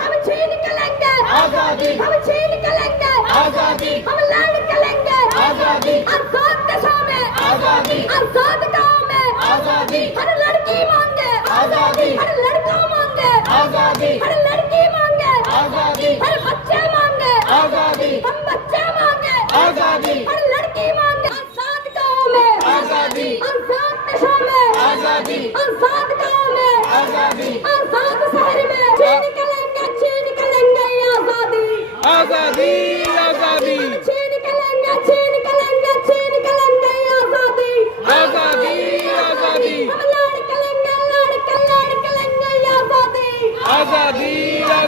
हम छीन कलेंगे। आज़ादी। हम छीन कलेंगे। आज़ादी। हम लड़ कलेंगे। आज़ादी। आज़ाद दशा में आज़ादी। आज़ाद गाँव में आज़ादी। हर लड़की मांगे। आज़ादी। हर लड़का मांगे। आज़ादी। हर लड़की मांगे। आज़ादी। हर बच्चे मांगे। आज़ादी। हम बच्चे मांगे। आज़ादी। हर लड़की मांगे। सात गाँव में। आज़ादी। आज़ाद दशा में। आज़ादी। आज़ाद गाँव में। आज़ादी। आजादी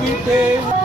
we pay.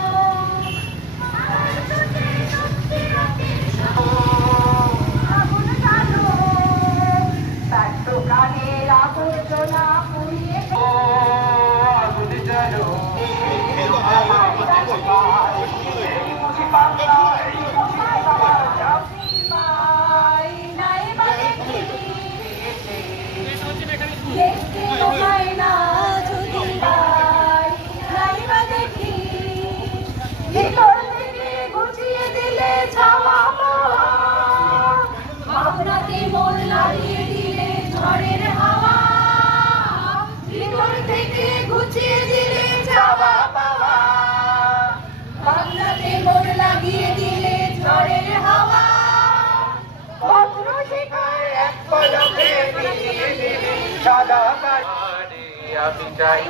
আমি চাই